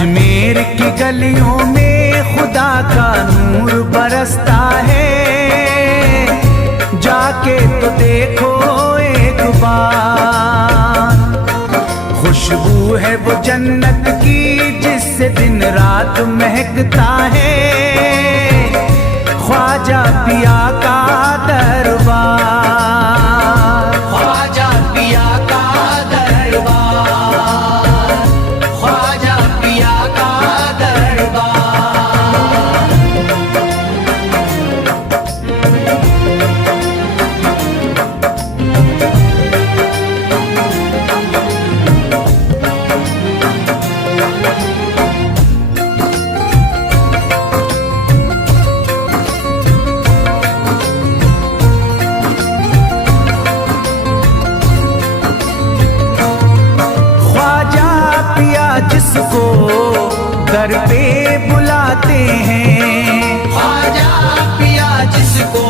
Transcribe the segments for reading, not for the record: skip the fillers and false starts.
अजमेर की गलियों में खुदा का नूर बरसता है, जाके तो देखो एक बार। खुशबू है वो जन्नत की जिससे दिन रात महकता है, ख्वाजा पिया का दरबार, ख्वाजा पिया का दरबार, ख्वाजा पिया का दरबार। जिसको दर पे बुलाते हैं, ख्वाजा पिया जिसको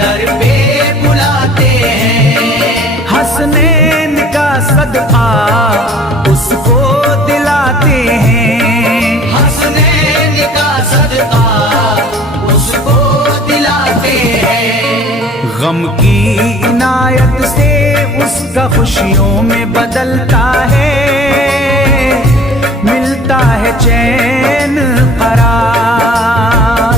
दर पे बुलाते हैं, हसनैन का सदका उसको दिलाते हैं, हसनैन का सदका उसको दिलाते हैं। गम की इनायत से उसका खुशियों में बदलता है, मिलता है चैन करार,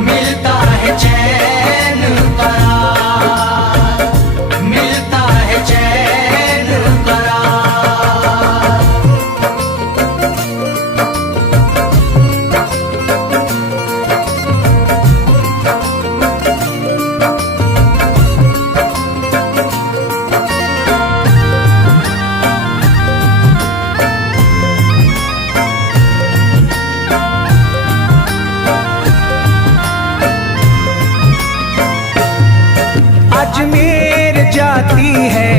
मिलता है चैन करार, मिलता है चैन करार। अजमेर जाती है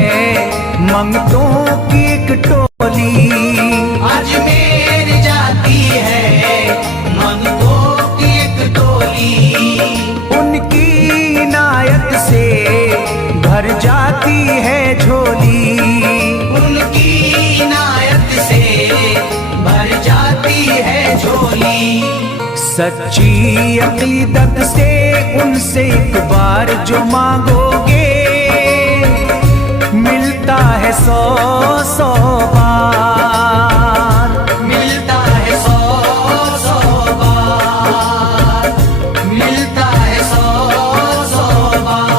मंगतों की एक टोली, अजमेर जाती है मंगतों की एक टोली, उनकी इनायत से भर जाती है झोली, उनकी इनायत से भर जाती है झोली। सच्ची अकीदत से उनसे एक बार जो मांगोगे, मिलता है 100 बार, मिलता है 100 बार, मिलता है 100 बार।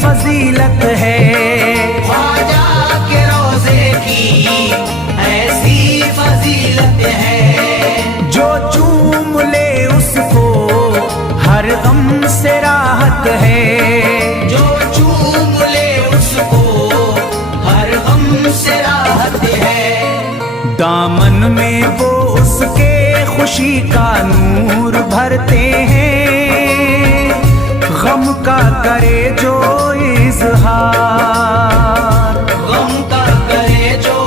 फजीलत है, ख्वाजा के रोज़े की ऐसी फजीलत है, जो चूम ले उसको हर गम से राहत है, जो चूम ले उसको हर गम से राहत है। दामन में वो उसके खुशी का नूर भरते हैं, गम का करे जो इज़हार, गम का करे जो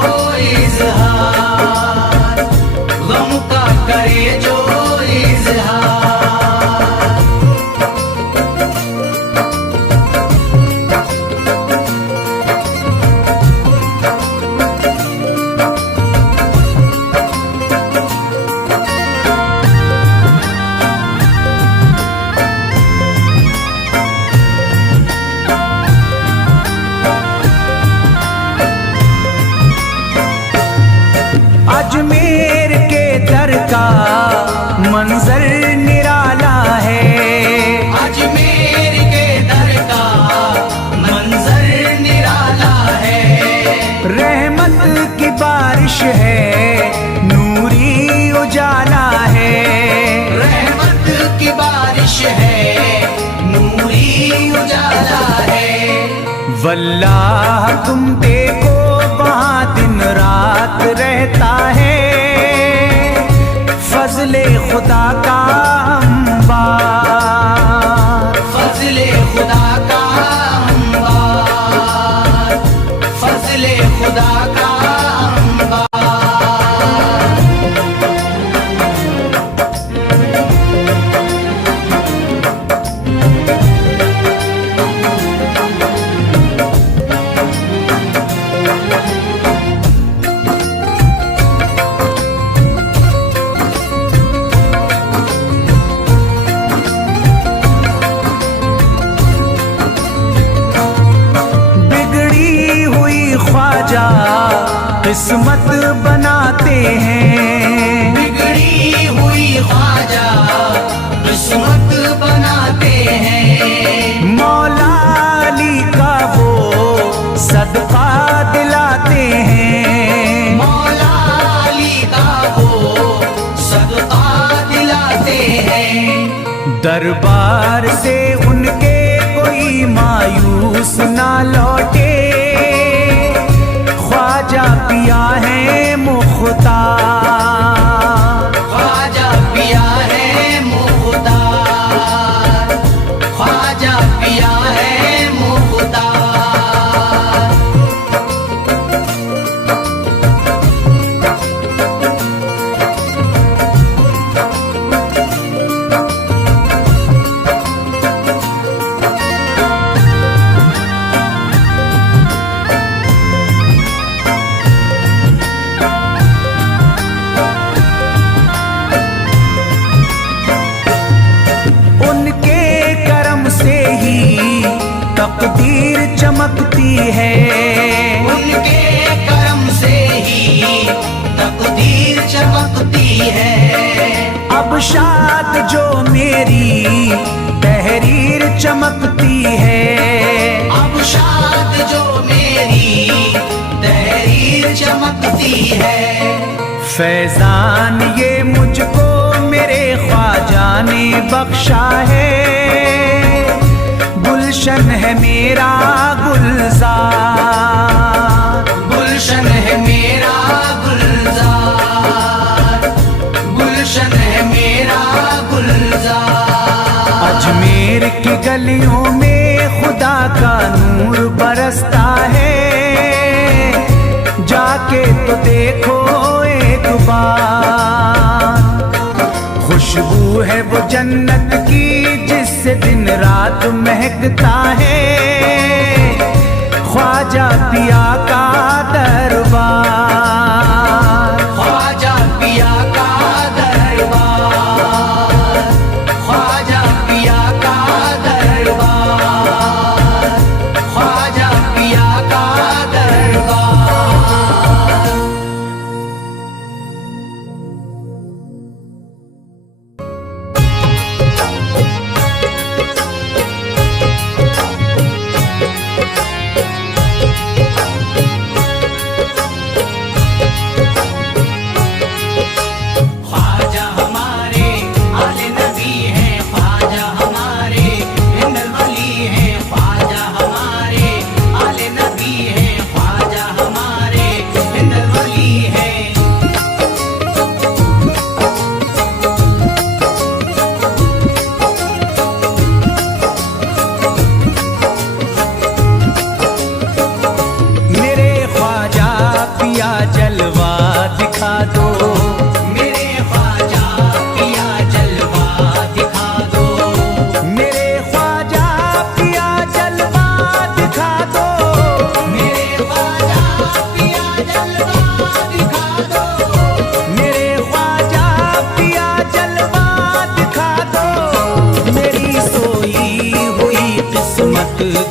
इज़हार, गम का करे जो इज़हार। अजमेर के दर का मंजर निराला है, अजमेर के दर का मंजर निराला है, रहमत की बारिश है नूरी उजाला है, रहमत की बारिश है नूरी उजाला है। वल्लाह तुम देखो वहाँ दिन रात रहता है, फजले खुदा का अंबार, फजले खुदा का अंबार, फजले खुदा का किस्मत बनाते हैं, बिगड़ी हुई ख्वाजा किस्मत बनाते हैं। मौला अली का वो सदका दिलाते हैं, मौला अली का वो सदका दिलाते हैं। दरबार से उनके कोई मायूस ना लौटे, ख्वाजा पिया है मुख्तार, ख्वाजा पिया है मुख्तार, ख्वाजा पिया है मुख्तार। तकदीर चमकती है, उनके करम से ही तकदीर चमकती है। अब शाद जो मेरी तहरीर चमकती है, अब शाद जो मेरी तहरीर चमकती है। फैजान ये मुझको मेरे ख्वाजा ने बख्शा है, गुलशन है मेरा गुलजार, गुलशन है मेरा गुलजार, गुलशन है मेरा गुलजार। अजमेर की गलियों में खुदा का नूर बरसता है, जाके तो देखो एक बार। खुशबू है वो जन्नत की जिससे दिन रात महकता है, ख्वाजा पिया का दरबार, ख्वाजा पिया का दरबार, ख्वाजा पिया का दरबार, ख्वाजा पिया का दरबार।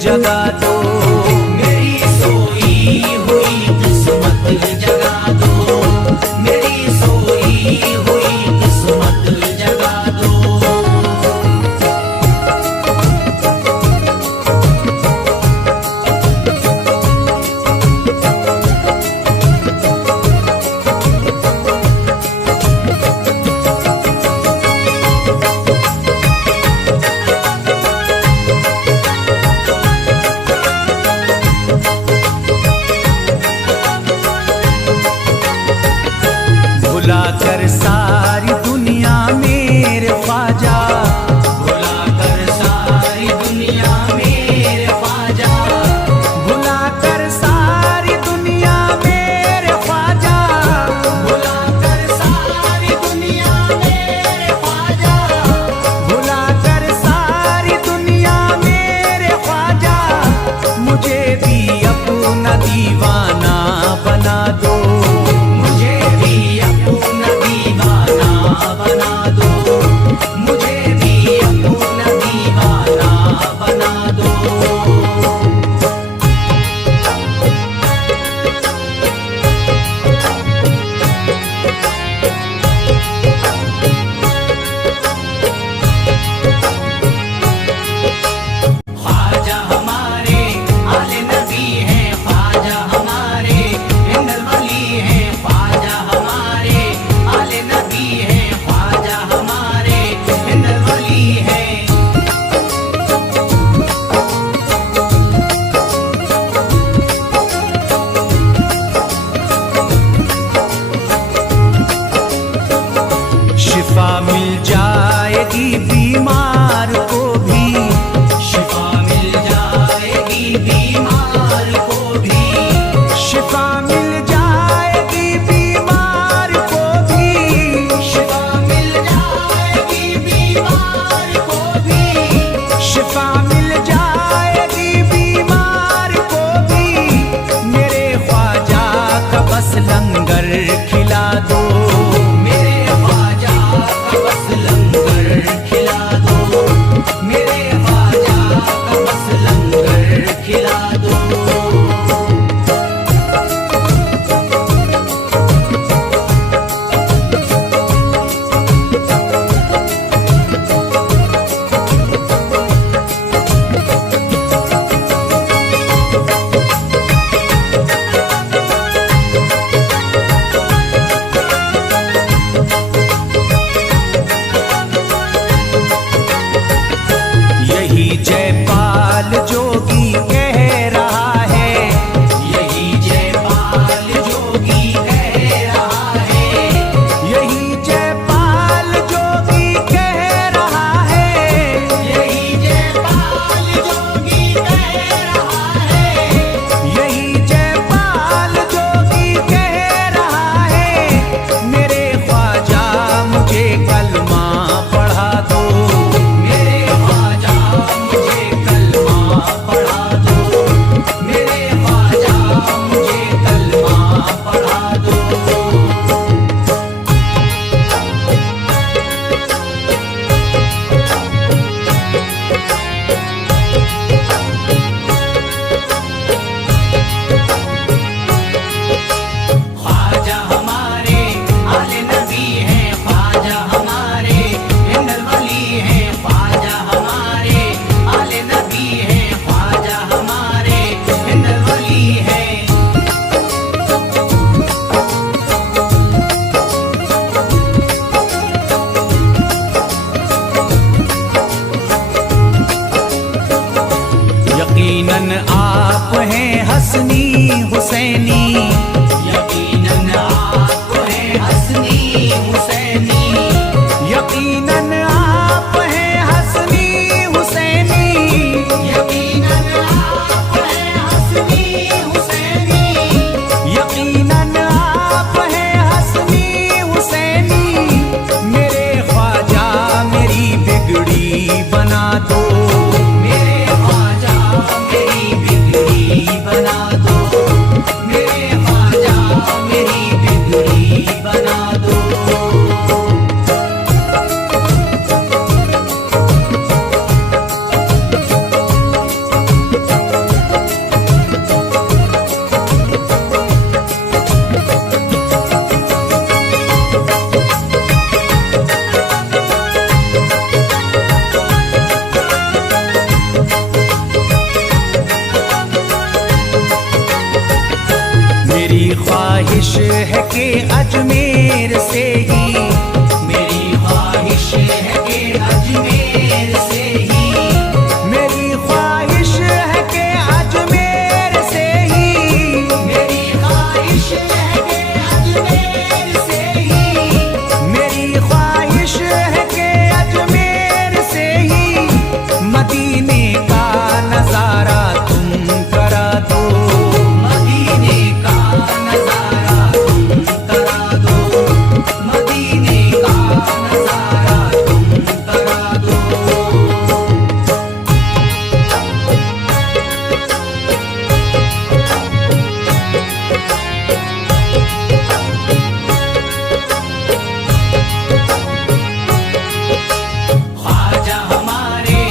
जगा दो, मेरी सोई हुई किस्मत जगा दो, मेरी सोई हुई किस्मत जगा दो। यकीनन आप हैं हसनी हुसैनी, यकीनन आप हैं हसनी हुसैनी, यकीनन आप हैं हसनी हुसैनी, यकीनन आप हैं हसनी हुसैनी, यकीनन आप हैं हसनी हुसैनी। मेरे ख्वाजा मेरी बिगड़ी बना दो, मेरे ख्वाजा मेरी बिगड़ी बना दो, मेरे ख्वाजा मेरी बिगड़ी बना दो। मेरी ख्वाहिश है कि अजमेर से ही, मेरी ख्वाहिश है कि अजमेर से ही, मेरी ख्वाहिश है कि अजमेर से ही, मेरी ख्वाहिश है कि अजमेर से ही, मेरी ख्वाहिश है कि अजमेर से ही मदीने का नजारा तुम करा दो, मदीने का नजारा तुम करा दो, मदीने का नजारा तुम करा दो। ख्वाजा हमारे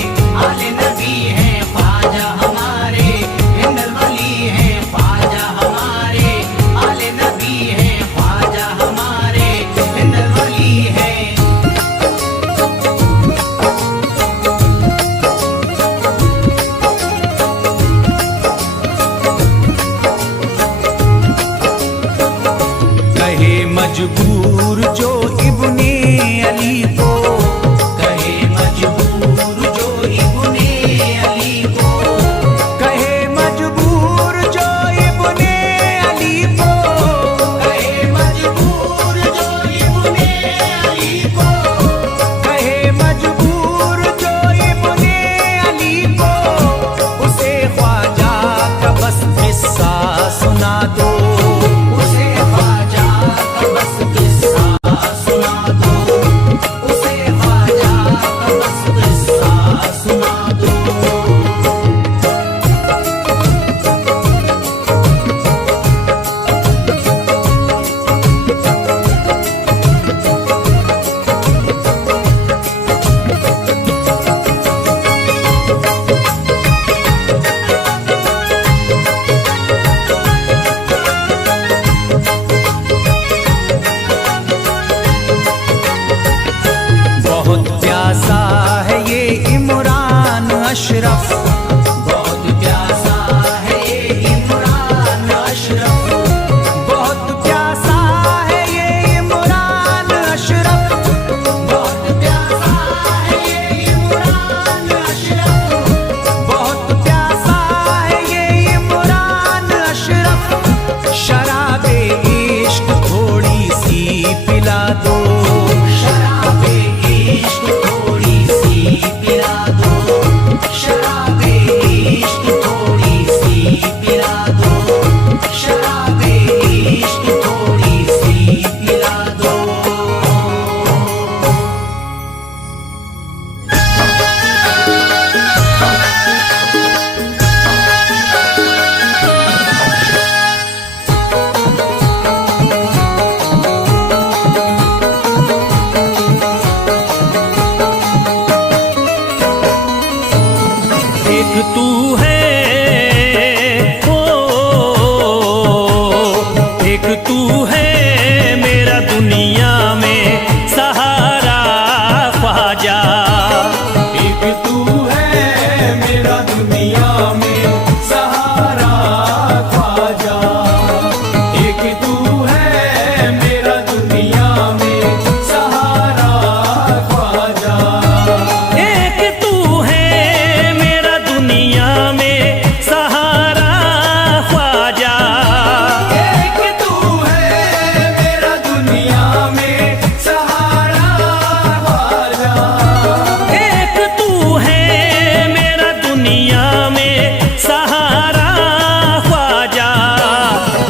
आले नबी हैं, ख्वाजा हमारे हिंदल वली हैं, ख्वाजा हमारे आले नबी हैं, ख्वाजा हमारे हिंदल वली हैं। कहे मजबूर जो इब्ने अली को, कहे मजबूर जो इब्ने अली को, कहे मजबूर जो इब्ने अली को, कहे मजबूर जो इब्ने अली को, कहे मजबूर जो इब्ने अली को, उसे ख्वाजा का बस किस्सा सुना दो, उसे ख्वाजा का बस किस्सा सुना दो, उसे ख्वाजा का बस किस्सा सुना दो। बहुत प्यासा है ये इमरान अशरफ, बहुत प्यासा है ये इमरान अशरफ, बहुत प्यासा है ये इमरान अशरफ, बहुत प्यासा है ये इमरान अशरफ, बहुत प्यासा है ये इमरान अशरफ। शराबे इश्क थोड़ी सी पिला दो, शराबे इश्क थोड़ी सी पिला दो, शराबे इश्क थोड़ी सी पिला दो, शराबे इश्क थोड़ी सी पिला दो। एक तू है ओ, एक तू है मेरा दुनिया में सहारा ख्वाजा, एक तू है मेरा दुनिया में सहारा ख्वाजा, एक तू है मेरा दुनिया में सहारा ख्वाजा, एक तू है मेरा दुनिया में दुनिया में सहारा ख्वाजा,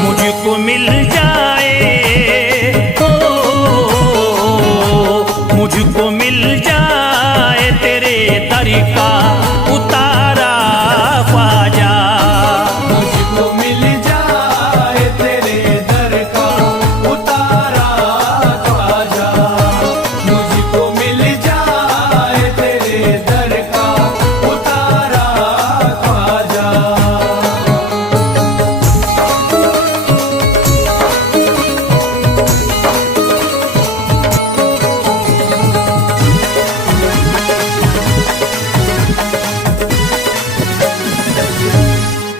मुझको मिल जाए मुझको मिल जाए तेरे दर का उतारा ख्वाजा। मुझको मिल जाए तेरे दर का उतारा ख्वाजा, मुझको मिल जाए तेरे दर का उतारा ख्वाजा।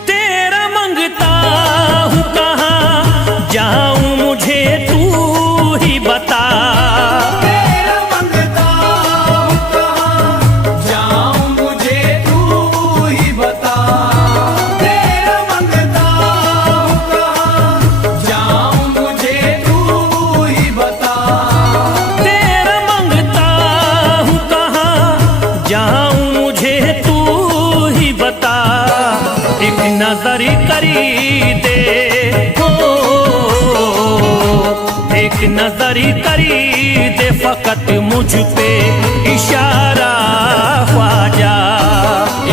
तेरा मंगता हूँ कहाँ जाऊँ मुझे तू ही बता। तेरा मंगता हूँ कहाँ जाऊँ मुझे तू ही बता। तेरा मंगता हूँ कहाँ जाऊँ मुझे तू ही बता। तेरा मंगता हूँ कहाँ जाऊँ मुझे तू ही बता। एक नजर करी दे एक नजर करी दे फकत मुझ पे इशारा ख्वाजा।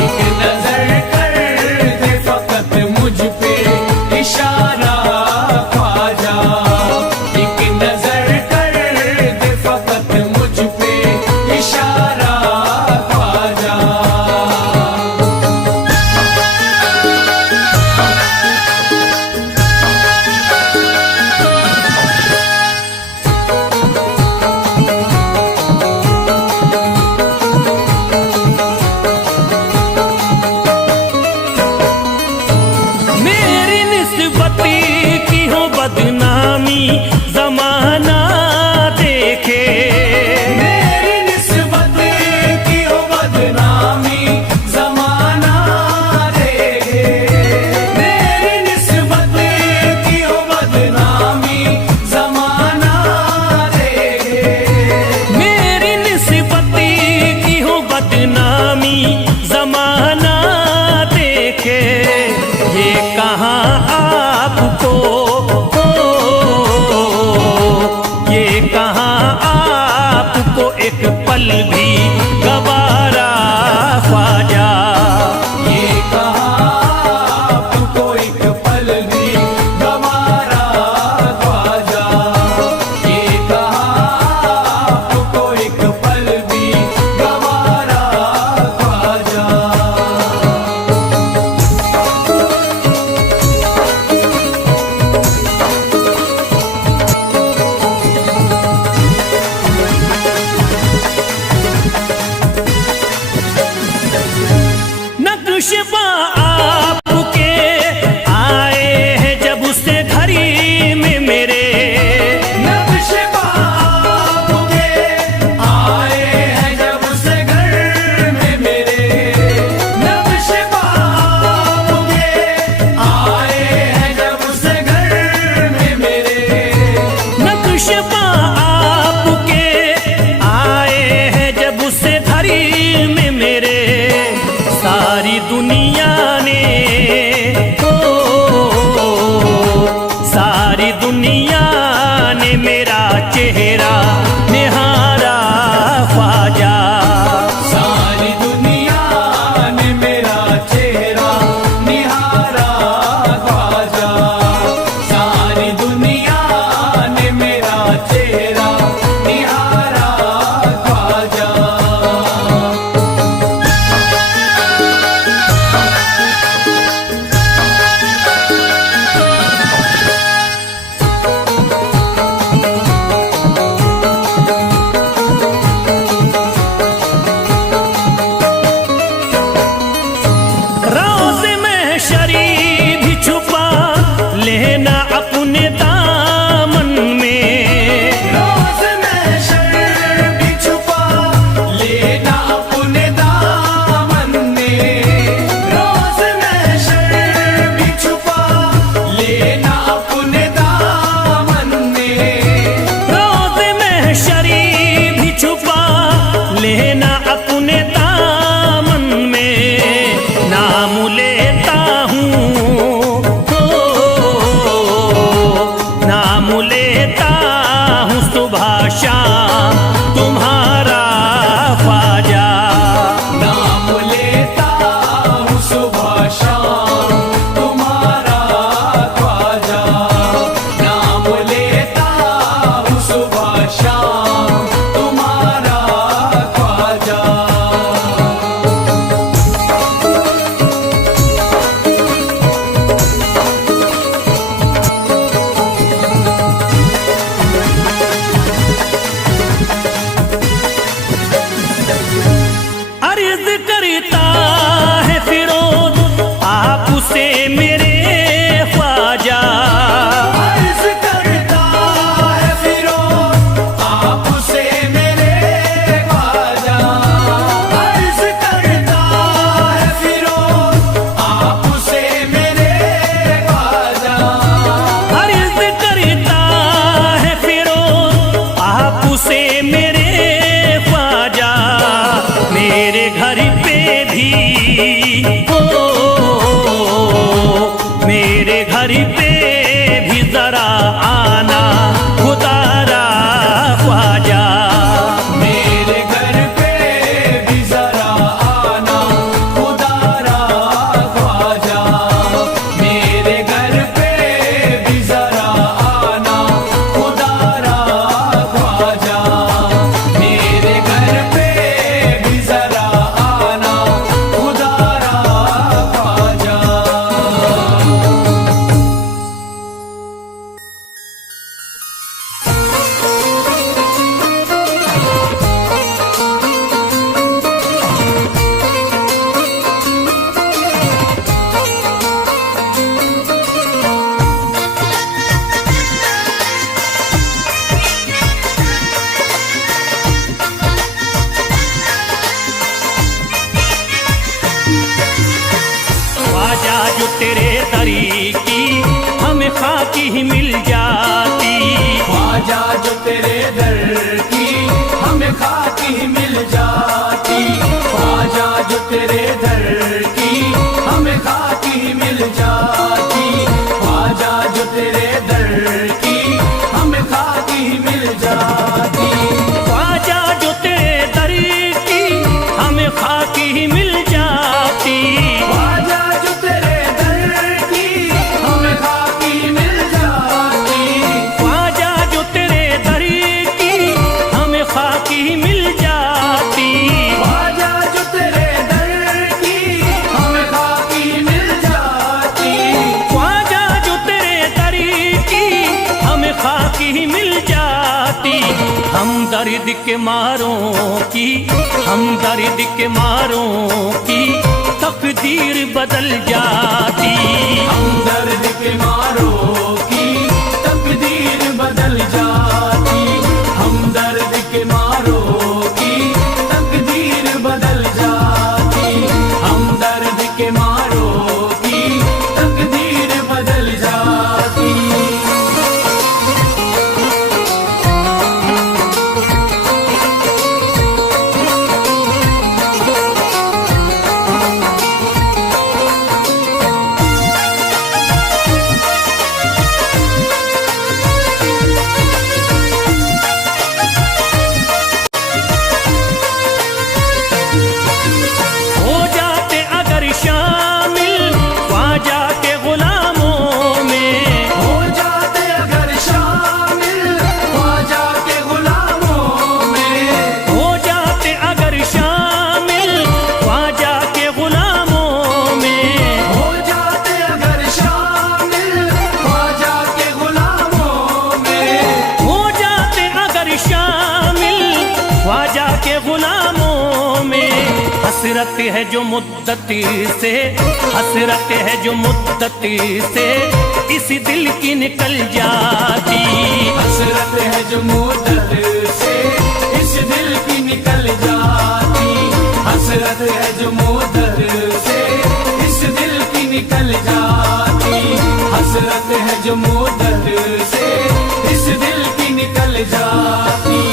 एक नजर कर दे फकत मुझ पे इशारा ख्वाजा। एक नजर कर दे फकत मुझ पे इशारा ख्वाजा। मेरी निस्बती की हो बदनामी जमाना देखे। मेरी निस्बत की हो बदनामी जमाना देखे। मेरी निस्बत की हो बदनामी जमाना देखे। मेरी निस्बती की हो बदनामी जमाना देखे। ये कहाँ आपको ये कहाँ आपको एक पल भी गवारा ख्वाजा। ये कहाँ आपको एक पल भी गवारा ख्वाजा। ये कहाँ आपको एक पल भी गवारा ख्वाजा। नक्शबा आपके आए हैं जब उससे घड़ी में मेरे। नक्शबा आपके आए हैं जब से घर में मेरे। नक्शबा आपके आए हैं जब से घर में मेरे। नक्शबा आपके आए हैं जब उससे घड़ी में मेरे। सारी दुनिया ने सारी दुनिया ने मेरा चेहरा निहारा ख्वाजा। सारी दुनिया ने मेरा चेहरा निहारा ख्वाजा। सारी दुनिया ने मेरा चेहरा निहारा ख्वाजा। नाम लेता हूँ, नाम लेता हूँ सुबह शाम तुम्हारा ख्वाजा। नाम लेता हूँ सुबह शाम तुम्हारा ख्वाजा। नाम लेता हूँ सुबह शाम तुम्हारा ख्वाजा। अर्ज करता है फिरोज आपसे मेरे ख्वाजा। अर्ज करता है फिरोज आपसे मेरे ख्वाजा। अर्ज करता है फिरोज आपसे मेरे ख्वाजा। अर्ज करता है फिरोज आपसे मेरे ख्वाजा। मेरे घर पे भी मेरे घर पे भी जरा आना खुदारा ख्वाजा। मेरे घर पे भी जरा आना खुदारा ख्वाजा। मेरे घर पे भी जरा आना खुदारा ख्वाजा। मेरे घर पे भी जरा आना खुदारा ख्वाजा। ख्वाजा जो तेरे दरी की हमें खाकी ही मिल जाती। ख्वाजा जो तेरे दर की हमें खाकी मिल जाती। ख्वाजा जो तेरे दर की हमें खाकी मिल जाती। ख्वाजा जो तेरे दर की हमें खाकी मिल जाती। ख्वाजा जो तेरे दरी की हमें खाकी ही मिल जाती। ख्वाजा जो तेरे दर की हमें खाकी मिल जाती। ख्वाजा जो तेरे दरी की हमें खाकी ही मिल जाती। ख्वाजा जो तेरे दर की हमें खाकी मिल जाती। ख्वाजा जो तेरे दरी की हमें खाकी ही मिल जाती। हम दर्द के मारों की, हम दर्द के मारों की तकदीर बदल जाती। हम दर्द के मारों की तकदीर बदल जाती। हम दर्द के मारों की तकदीर बदल जाती। हम दर्द के मारों की तकदीर बदल जाती। हो जाते अगर शामिल ख्वाजा के गुलामों में। हो जाते अगर शामिल ख्वाजा के गुलामों में। हो जाते अगर शामिल ख्वाजा के गुलामों में। हो जाते अगर शामिल ख्वाजा के गुलामों में। हो जाते अगर शामिल ख्वाजा के गुलामों में। हसरत है जो मुद्दती से, हसरत है जो मुद्दती से इस दिल की निकल जाती। हसरत है जो मुद्दत से इस दिल की निकल जाती। हसरत है जो मुद्दत से इस दिल की निकल जाती। हसरत है जो मुद्दत से इस दिल की निकल जाती।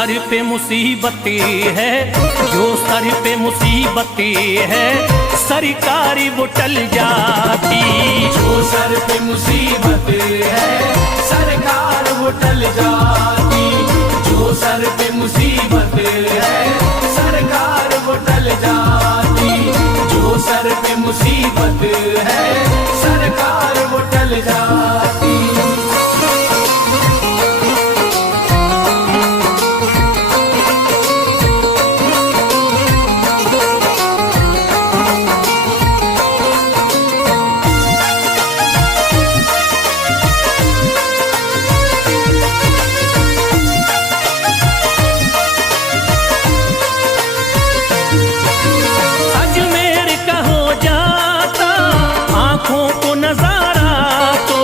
सर पे मुसीबतें है, जो सर पे मुसीबतें है, सरकारी वो टल जाती। जो सर पे मुसीबत है सरकार वो टल जाती। जो सर पे मुसीबत है सरकार वो टल जाती। जो सर पे मुसीबत है सरकार वो टल जाती। अजमेर का हो जाता आंखों को नजारा तो,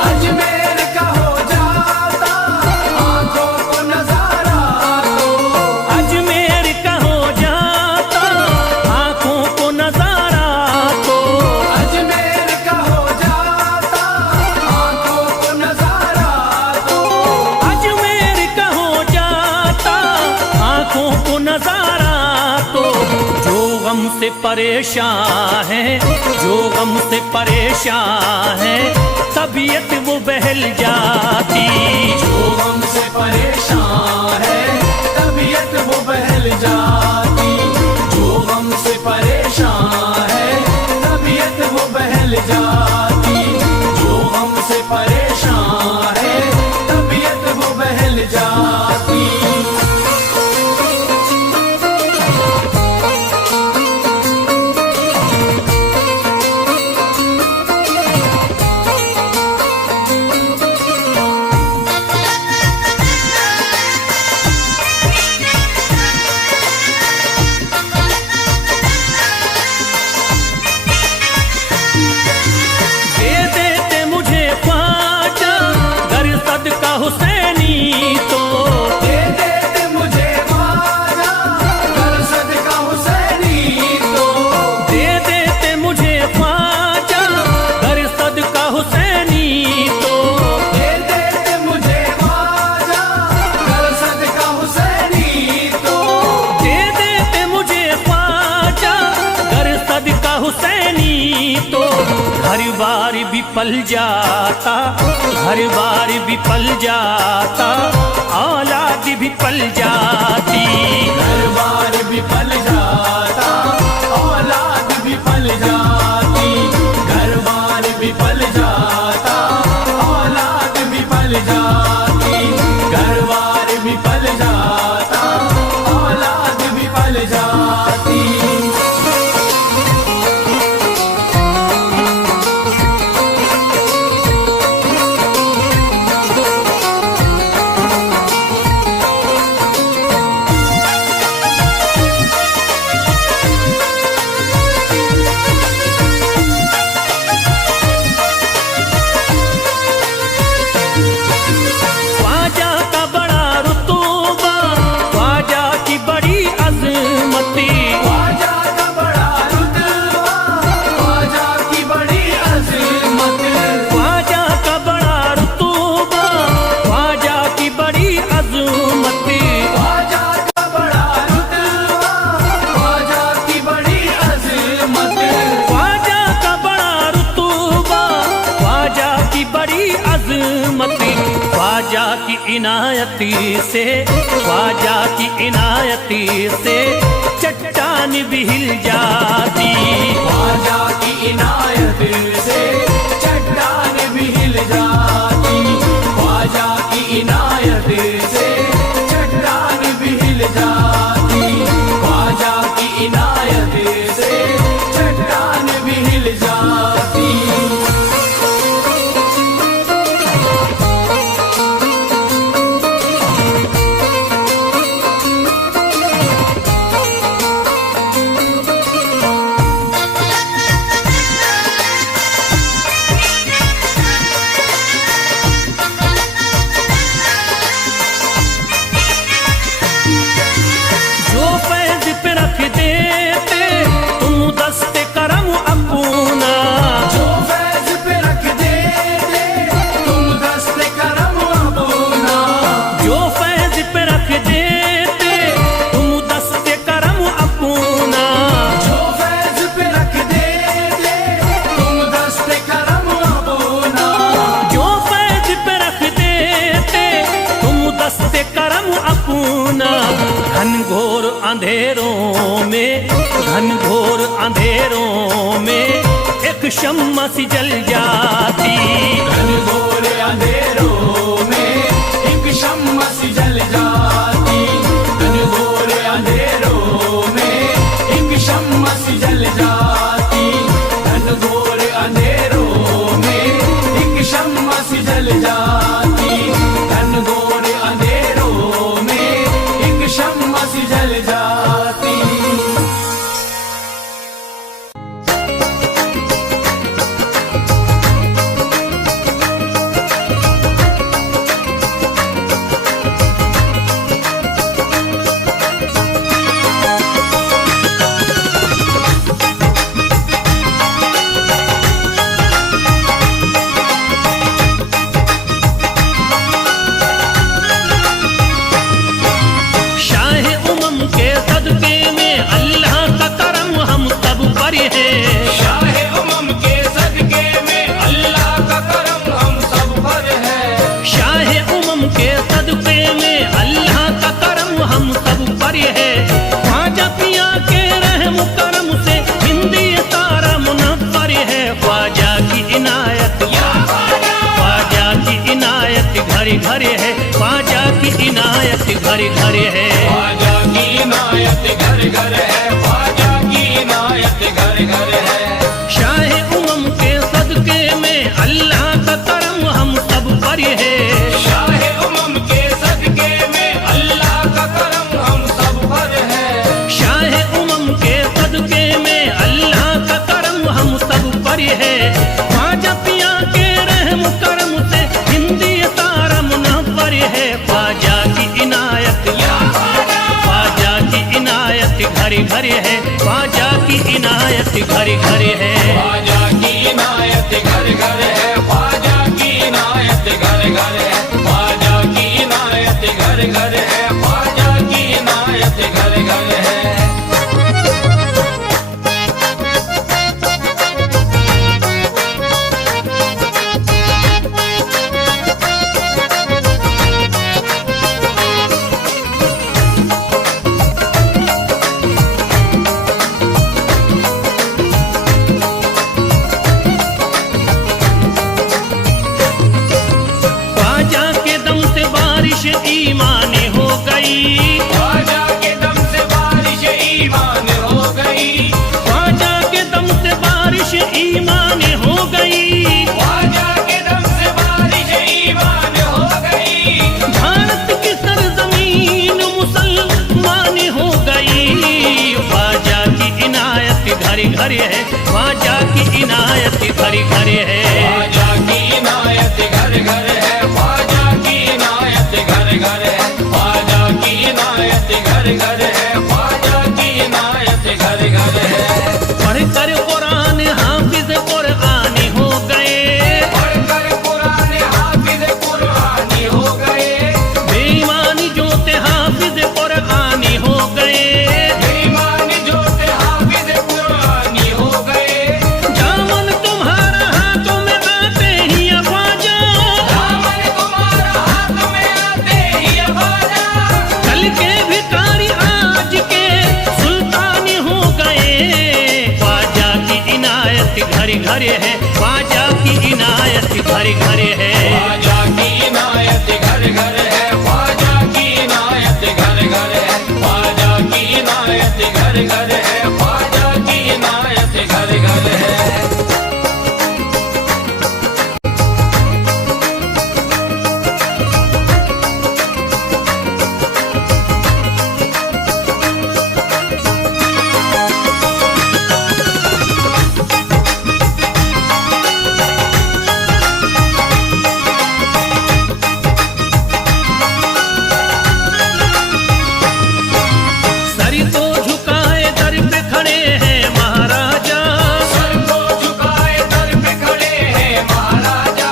अजमेर का हो जाता आंखों को नजारा तो। अजमेर का हो जाता आंखों को नजारा तो, अजमेर का हो जाता आंखों को नजारा तो। अजमेर का हो जाता आंखों को नजारा तो। जो गम से परेशान है, जो गम से परेशान है, तबीयत वो बहल जाती। जो हमसे परेशान है तबीयत वो बहल जाती। जो हमसे परेशान है तबीयत वो बहल जाती। जो हमसे परेशान है तबीयत वो बहल जाती। दे देते मुझे ख्वाजा गर सदका हुसैनी तो, दे देते मुझे ख्वाजा कर सदका हुसैनी तो। दे देते मुझे ख्वाजा गर सदका हुसैनी तो, दे देते मुझे ख्वाजा कर सदका हुसैनी तो। दे देते मुझे ख्वाजा गर सदका हुसैनी तो। घर बार भी पल जाता, घर बार भी पल जाता, औलाद भी पल जाती। घर बार भी पल जाता औलाद भी पल जाती। घर बार भी पल जाता औलाद भी पल जाती। घर बार भी पल जाता औलाद भी पल जाती। ख्वाजा का बड़ा रुतबा, ख्वाजा की बड़ी अजमती, ख्वाजा का बड़ा रुतबा ख्वाजा की बड़ी अज़मत। ख्वाजा का बड़ा रुतबा, ख्वाजा की बड़ी अजमती। ख्वाजा का बड़ा रुतबा ख्वाजा की बड़ी अज़मत। ख्वाजा का बड़ा रुतबा, ख्वाजा की बड़ी अजमती। ख्वाजा की इनायती से, ख्वाजा की इनायती से चट्टान भी हिल जाती। ख्वाजा की इनायत से चट्टान भी हिल जाती। ख्वाजा की इनायत से चट्टान भी हिल जाती। ख्वाजा की इनायत से चट्टान भी हिल जाती। सुना, घनघोर अंधेरों में, घनघोर अंधेरों में एक शम्मा सी जल जाती। घनघोर अंधेरों में एक शम्मा सी जल जाती। घनघोर अंधेरों में एक शम्मा सी जल जाती। घनघोर अंधेरों में एक शम्मा सी जल जाती। घनघोर अंधेरों में एक शम्मा सी जल जाती। घरे घरे है ख्वाजा की इनायत, घरे घरे है ख्वाजा की इनायत, घर घर है ख्वाजा की इनायत, घर घर है। शाहे उमम के सदके में अल्लाह का करम हम सब पर है। शाहे उमम के सदके में अल्लाह का करम हम सब पर है। शाहे उमम के सदके में अल्लाह का करम हम सब पर है। ख्वाजा पिया के रहम करम से हिंदी तारा मुनव्वर है। ख्वाजा की इनायत, ख्वाजा की इनायत घरे घरे है। ख्वाजा की इनायत घरे घरे है। ख्वाजा की इनायत घर घर है। ख्वाजा की इनायत घर घर है। ख्वाजा की इनायत घर घर है। ख्वाजा की इनायत घर घर है। ईमान हो गई, ख्वाजा के दम से बारिश ईमान हो गई। ख्वाजा के दम से बारिश ईमान हो गई। ख्वाजा के दम से बारिश ईमान हो गई। भारत की सरजमीन मुसलमान हो गई। ख्वाजा की इनायत घरे घरे है। ख्वाजा की इनायत घरे घरे है। ख्वाजा की इनायत घर घर है। ख्वाजा की इनायत घर घर है। ख्वाजा की इनायत घर घर है। ख्वाजा की इनायत घर घर है। पढ़कर कुरान हाफिज कुरान हो गए। पढ़कर कुरान हाफिज कुरानी हो गए। बेईमानी जोते हाफिज कुरानी हो गए। बेईमानी जोते हाफिज कुरानी हो गए। दामन तुम्हारा हाथों में आते ही ख्वाजा, दामन तुम्हारा हाथ में आते ही ख्वाजा। कल के भिखारी आज के सुल्तान हो गए। ख्वाजा की इनायत घरे घरे है। ख्वाजा की इनायत घरे घरे है। ख्वाजा की इनायत घर घर है। ख्वाजा की इनायत घर घर है। ख्वाजा की इनायत घर घर है। ख्वाजा की इनायत घर घर है। सर को झुकाए दर पे खड़े हैं महाराजा। सर को झुकाए दर पे खड़े हैं महाराजा।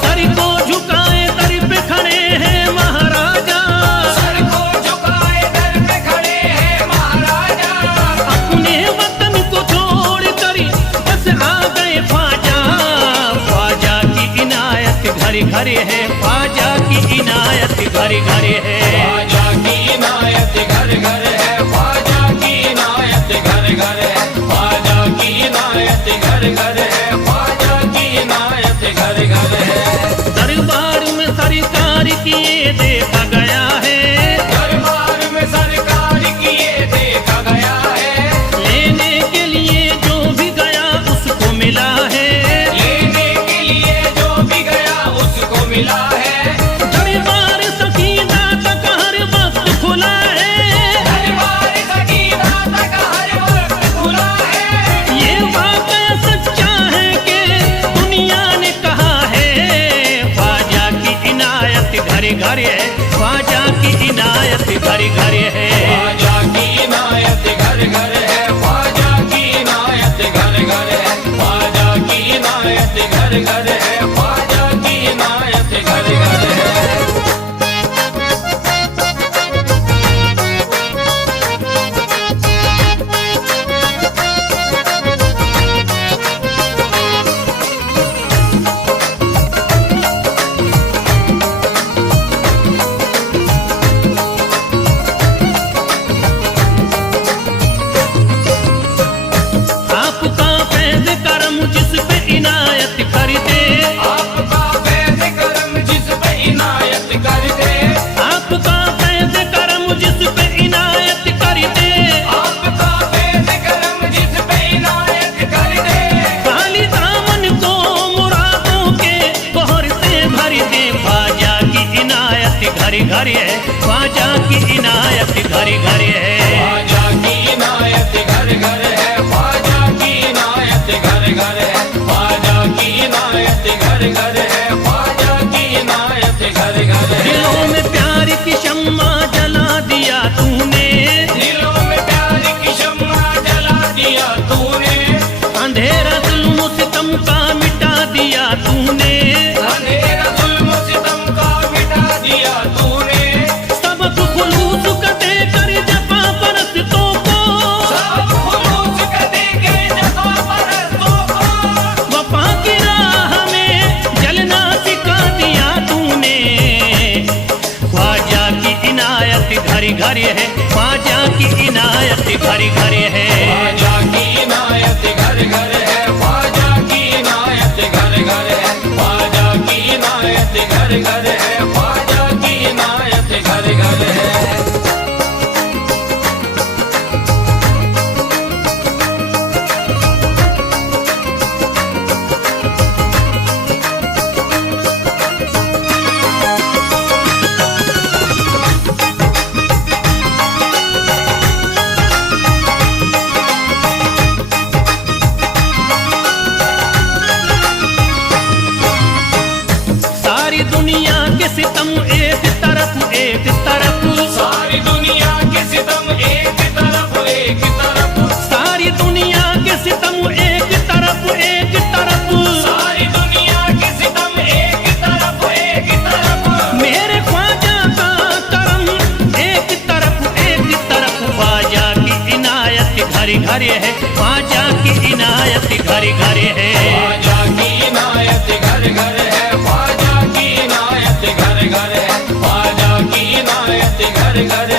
सर को झुकाए दर पे खड़े हैं महाराजा। सर को झुकाए दर पे खड़े हैं महाराजा। अपने वतन को छोड़ कर बस आ गए ख्वाजा। ख्वाजा की इनायत घरे घरे है। ख्वाजा की इनायत घरे घरे है। ख्वाजा की इनायत घर घर है। ख्वाजा की इनायत घर घर है, ख्वाजा की इनायत घर घर है, ख्वाजा की इनायत घर घर है, ख्वाजा की इनायत घर घर है। आपका फैज़ करम जिस पे इनायत कर दे, आपका फैज़ करम जिस पे इनायत कर दे, आपका फैज़ करम जिस पे इनायत कर दे, आपका फैज़ करम जिस पे इनायत कर दे। खाली दामन को मुरादों के बहर से भर दे। ख्वाजा की इनायत घर घर है, ख्वाजा की इनायत घर घर है। ख्वाजा की इनायत घर घर है, ख्वाजा की इनायत घर घर है, ख्वाजा की इनायत घर घर है, ख्वाजा की इनायत घर घर है। दिलों में प्यार की शम्मा जला दिया तूने, दिलों में प्यार की शम्मा जला दिया तूने, अंधेरा जुल्म सितम का मिटा दिया तूने, अंधेरा जुल्म सितम का मिटा दिया तूने, सबक खुलूस का देकर जफा परस्तों को, सब खुलूस का देके जफा परस्तों को, वफा की राह में जलना सिखा दिया तूने। ख्वाजा की इनायत घर घर है, ख्वाजा की इनायत घर घर है। ख्वाजा की इनायत घर घर है, ख्वाजा की इनायत घर घर है, ख्वाजा की इनायत घर घर है, ख्वाजा की इनायत घर घर है। सारी दुनिया के सितम एक तरफ एक तरफ, सारी दुनिया के सितम एक तरफ एक तरफ, सारी दुनिया के सितम एक तरफ एक तरफ, सारी दुनिया के सितम एक तरफ एक तरफ, मेरे ख्वाजा का करम एक तरफ एक तरफ। ख्वाजा की इनायत घर घर है, ख्वाजा की इनायत घर घर है। ख्वाजा की इनायत घर घर है, ख्वाजा की इनायत घर घर है, ख्वाजा की इनायत घर घर